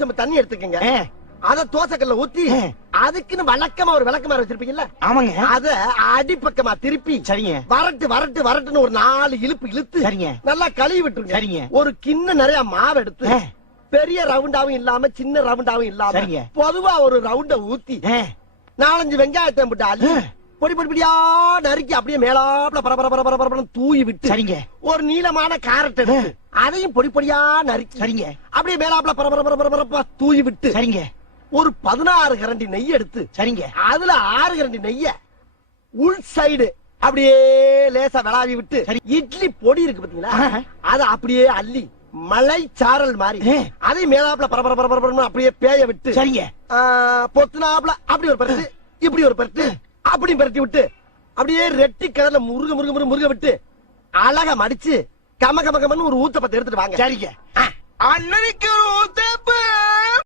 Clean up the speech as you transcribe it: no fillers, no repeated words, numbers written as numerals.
செம்பு தண்ணி எடுத்துக்கங்க. அத தோசைக்கல்ல ஊத்தி அதுக்குன்னு வழக்கமா ஒரு விளக்கமாறு வச்சிருப்பீங்கல்ல, ஆமாங்க, அத அடிப்பக்கமா திருப்பி சரிங்க, வரட்டுன்னு ஒரு 4 இழுப்பு இழுத்து சரிங்க, நல்லா கழுவி விட்டுருங்க. சரிங்க. ஒரு கிண்ண நிறைய மாவு எடுத்து பெரிய ரவுண்டாவும் இல்லாம சின்ன ரவுண்டாவும் இல்லாம சரிங்க, பொதுவா ஒரு ரவுண்ட ஊத்தி 4-5 வெங்காயத்தை போட்டு அள்ளி பொடி பொடியா நறுக்கி அப்படியே மேலாப்ல பரபர தூவி விட்டு, சரிங்க, ஒரு நீளமான கேரட் எடுத்து அதையும் பொடி பொடியா நறுக்கி, சரிங்க, அப்படியே மேலாப்ல பரபர தூவி விட்டு, சரிங்க, ஒரு 16 கரண்டி நெய் எடுத்து, சரிங்க, அதுல 6 கரண்டி நெய்ய உள் சைடு அப்படியே லேசா விளாவி விட்டு, இட்லி பொடி இருக்கு பாத்தீங்களா, அத அப்படியே அள்ளி மலை சாரல் மாதிரி அதை மேலாப்ல பரபர அப்படியே பேய விட்டு, சரிங்க, பொத்துனாப்ல அப்படி ஒரு பரட்டு இப்படி ஒரு பரட்டு அப்படி பரட்டி விட்டு அப்படியே ரெட்டி கலர்ல முருக விட்டு அழகா மடிச்சு கம கம கமன்னு ஒரு ஊத்தப்பத்தை எடுத்துட்டு வாங்க. சரிங்க. அண்ணனுக்கு ஒரு ஊத்தப்பு.